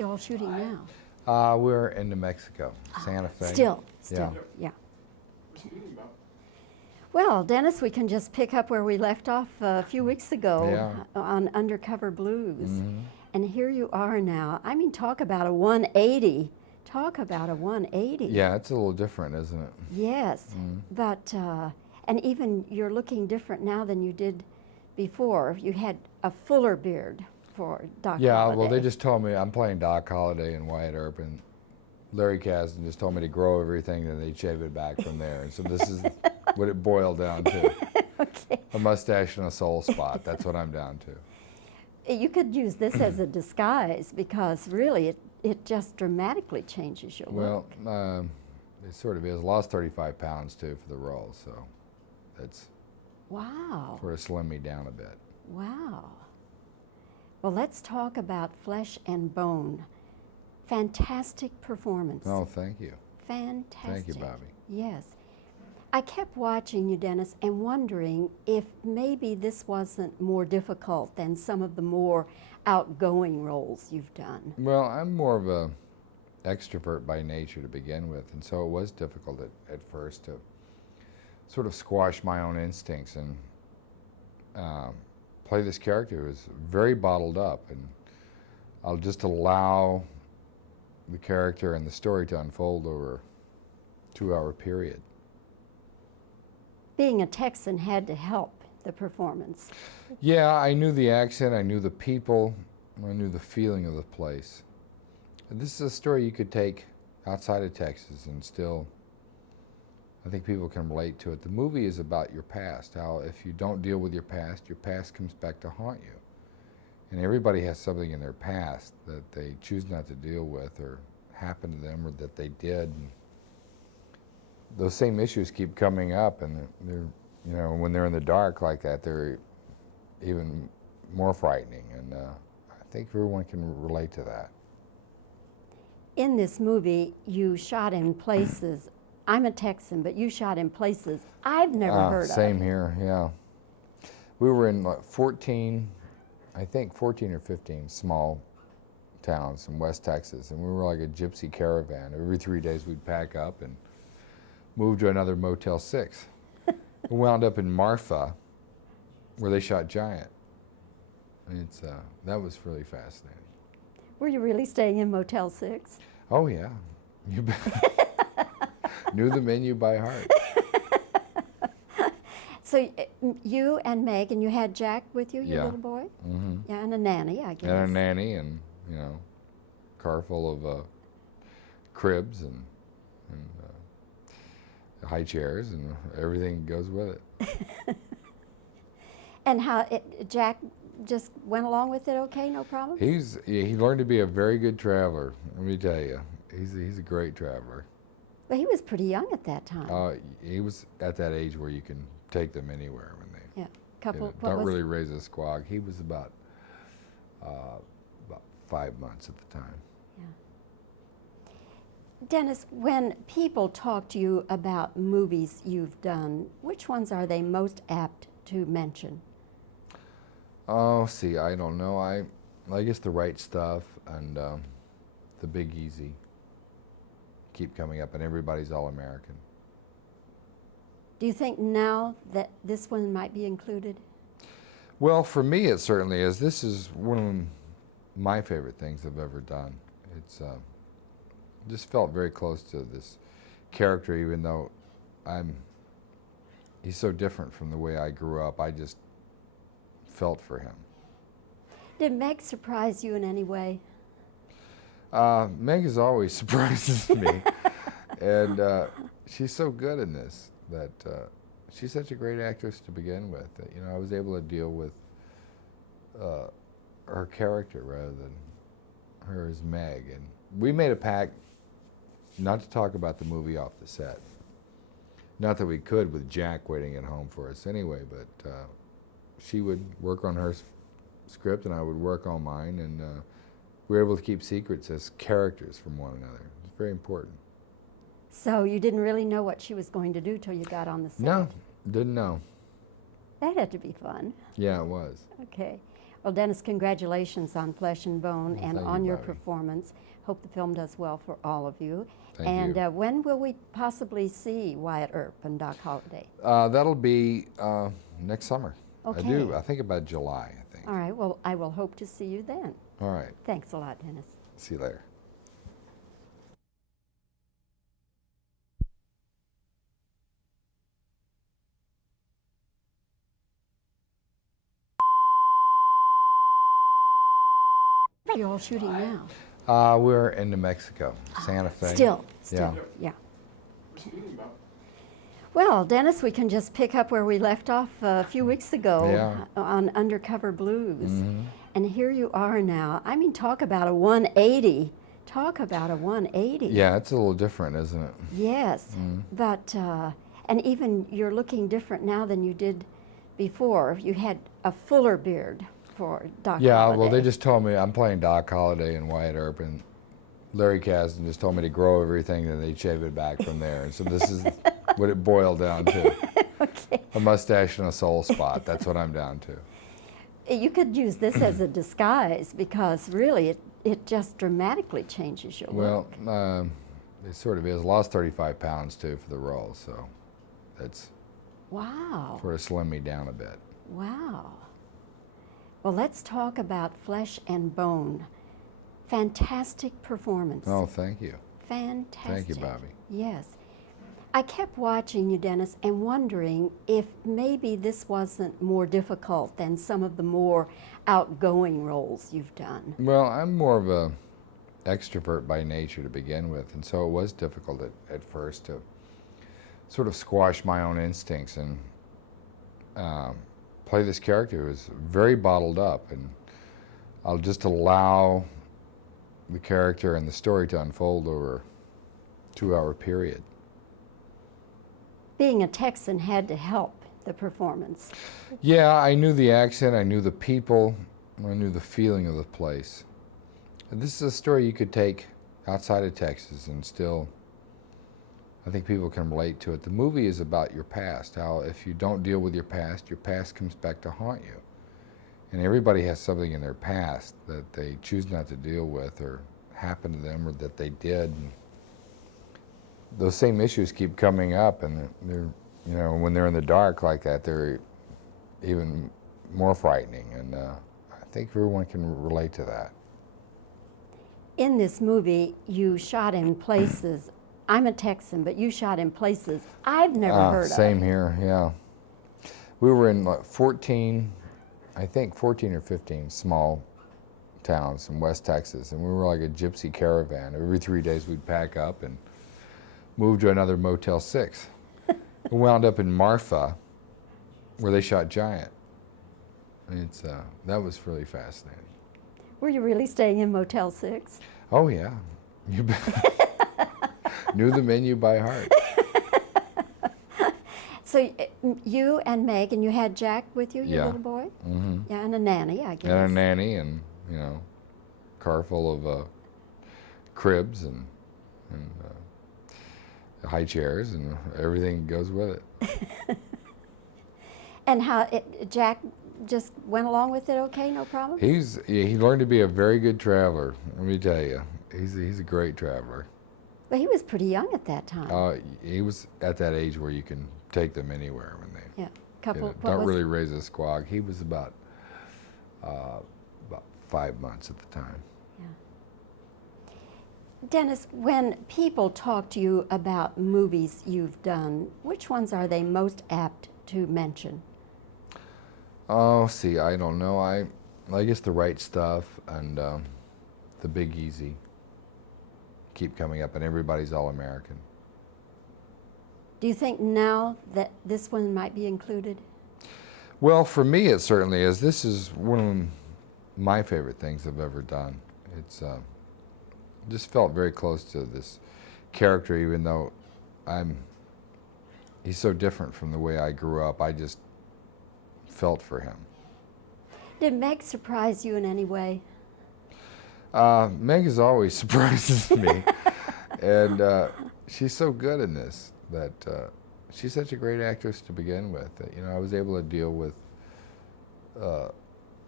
you all shooting now? We're in New Mexico, Santa Fe. Still, Yeah. yeah. Well, Dennis, we can just pick up where we left off a few weeks ago on Undercover Blues. And here you are now. I mean, talk about a 180. Talk about a 180. Yeah, it's a little different, isn't it? Yes, but, and even you're looking different now than you did before. You had a fuller beard for Doc Holliday. Well, they just told me, I'm playing Doc Holliday and Wyatt Earp, and Larry Kasdan just told me to grow everything and they'd shave it back from there. And so this is what it boiled down to. Okay. A mustache and a soul spot, that's what I'm down to. You could use this as a disguise because really it just dramatically changes your look. Well, it sort of is. Lost 35 pounds too for the role, so that's Wow. sort of slimmed me down a bit. Wow. Well, let's talk about Flesh and Bone. Fantastic performance. Oh, thank you. Fantastic. Thank you, Bobbie. Yes. I kept watching you, Dennis, and wondering if maybe this wasn't more difficult than some of the more outgoing roles you've done. Well, I'm more of a extrovert by nature to begin with, and so it was difficult at first to sort of squash my own instincts and play this character who was very bottled up, and I'll just allow the character and the story to unfold over a 2-hour period. Being a Texan had to help the performance. Yeah, I knew the accent, I knew the people, I knew the feeling of the place. And this is a story you could take outside of Texas and still, I think people can relate to it. The movie is about your past, how if you don't deal with your past comes back to haunt you. And everybody has something in their past that they choose not to deal with or happened to them or that they did. And those same issues keep coming up, and they're, you know, when they're in the dark like that, they're even more frightening. And I think everyone can relate to that. In this movie, you shot in places, I'm a Texan, but you shot in places I've never heard of. Same here, yeah. We were in 14 or 15 small towns in West Texas, and we were like a gypsy caravan. Every 3 days we'd pack up and move to another Motel 6. We wound up in Marfa, where they shot Giant. And that was really fascinating. Were you really staying in Motel 6? Oh yeah, you bet. Knew the menu by heart. So you and Meg, and you had Jack with you, your little boy? Mm-hmm. Yeah, and a nanny, I guess. And a nanny, and you know, car full of cribs and high chairs and everything goes with it. And how Jack just went along with it okay, no problem? He learned to be a very good traveler, let me tell you. He's a great traveler. But he was pretty young at that time. He was at that age where you can take them anywhere when they don't really raise a squawk. He was about 5 months at the time. Dennis, when people talk to you about movies you've done, which ones are they most apt to mention? Oh, see, I don't know. I guess The Right Stuff and The Big Easy keep coming up, and Everybody's All-American. Do you think now that this one might be included? Well, for me it certainly is. This is one of my favorite things I've ever done. It's just felt very close to this character, even though he's so different from the way I grew up. I just felt for him. Did Meg surprise you in any way? Meg is always surprises me, and she's so good in this that she's such a great actress to begin with. You know, I was able to deal with her character rather than her as Meg, and we made a pact not to talk about the movie off the set. Not that we could with Jack waiting at home for us anyway, but she would work on her script and I would work on mine, and we were able to keep secrets as characters from one another. It's very important. So you didn't really know what she was going to do till you got on the set? No, didn't know. That had to be fun. Yeah, it was. Okay. Well, Dennis, congratulations on Flesh and Bone and thank on you, your Bobbie. performance. Hope the film does well for all of you. Thank you. When will we possibly see Wyatt Earp and Doc Holliday? That'll be next summer. Okay. I think about July, I think. All right, well, I will hope to see you then. All right. Thanks a lot, Dennis. See you later. Where are you all shooting now? We're in New Mexico, Santa Fe. Still, Yeah. yeah. Well, Dennis, we can just pick up where we left off a few weeks ago Yeah. on Undercover Blues. And here you are now. I mean, talk about a 180. Talk about a 180. Yeah, it's a little different, isn't it? Yes, but, and even you're looking different now than you did before. You had a fuller beard for Doc Yeah, Holliday. well, they just told me I'm playing Doc Holliday and Wyatt Earp, and Larry Kasdan just told me to grow everything, and they'd shave it back from there. And so this is what it boiled down to. Okay. A mustache and a soul spot. That's what I'm down to. You could use this as a disguise because really it just dramatically changes your Well, look. it sort of is. Lost 35 pounds, too, for the role, so that's Wow, sort of slimmed me down a bit. wow. Well, let's talk about Flesh and Bone. Fantastic performance. Oh, thank you. Fantastic. Thank you, Bobbie. Yes. I kept watching you, Dennis, and wondering if maybe this wasn't more difficult than some of the more outgoing roles you've done. Well, I'm more of a extrovert by nature to begin with, and so it was difficult at first to sort of squash my own instincts and play this character who was very bottled up, and I'll just allow the character and the story to unfold over a 2-hour period. Being a Texan had to help the performance. Yeah, I knew the accent, I knew the people, I knew the feeling of the place. And this is a story you could take outside of Texas and still, I think people can relate to it. The movie is about your past, how if you don't deal with your past comes back to haunt you. And everybody has something in their past that they choose not to deal with or happened to them or that they did. And those same issues keep coming up, and they're, you know, when they're in the dark like that, they're even more frightening. And I think everyone can relate to that. In this movie, you shot in places, I'm a Texan, but you shot in places I've never heard of. Same here, yeah. We were in 14 or 15 small towns in West Texas, and we were like a gypsy caravan. Every 3 days we'd pack up and move to another Motel 6. We wound up in Marfa, where they shot Giant. And that was really fascinating. Were you really staying in Motel 6? Oh yeah, you bet. Knew the menu by heart. So you and Meg, and you had Jack with you, your Yeah. little boy? Mm-hmm. Yeah, and a nanny, I guess. And a nanny, and you know, car full of cribs and high chairs and everything goes with it. And how Jack just went along with it okay, no problem? He learned to be a very good traveler. Let me tell you, he's a great traveler. But he was pretty young at that time. He was at that age where you can take them anywhere when they Yeah, couple. what don't was really raise a squawk. He was about 5 months at the time. Dennis, when people talk to you about movies you've done, which ones are they most apt to mention? Oh, see, I don't know. I guess The Right Stuff and The Big Easy keep coming up, and Everybody's All American. Do you think now that this one might be included? Well, for me, it certainly is. This is one of my favorite things I've ever done. It's just felt very close to this character, even though he's so different from the way I grew up. I just felt for him. Did Meg surprise you in any way? Meg is always surprises me, and she's so good in this that she's such a great actress to begin with. You know, I was able to deal with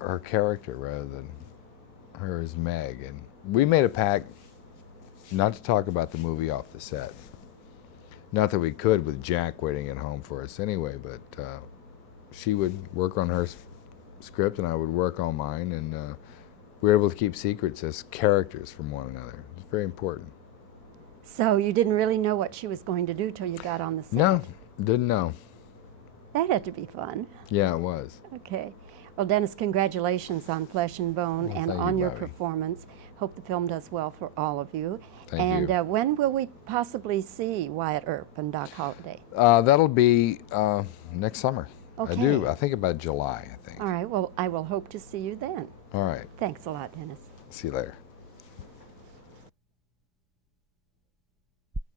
her character rather than her as Meg. And we made a pact not to talk about the movie off the set. Not that we could with Jack waiting at home for us anyway, but she would work on her script and I would work on mine, and we were able to keep secrets as characters from one another. It's very important. So you didn't really know what she was going to do till you got on the set? No, didn't know. That had to be fun. Yeah, it was. Okay. Well, Dennis, congratulations on Flesh and Bone and on your Bobbie. Performance. Hope the film does well for all of you. Thank you. And when will we possibly see Wyatt Earp and Doc Holliday? That'll be next summer. Okay. I think about July, I think. All right. Well, I will hope to see you then. All right. Thanks a lot, Dennis. See you later.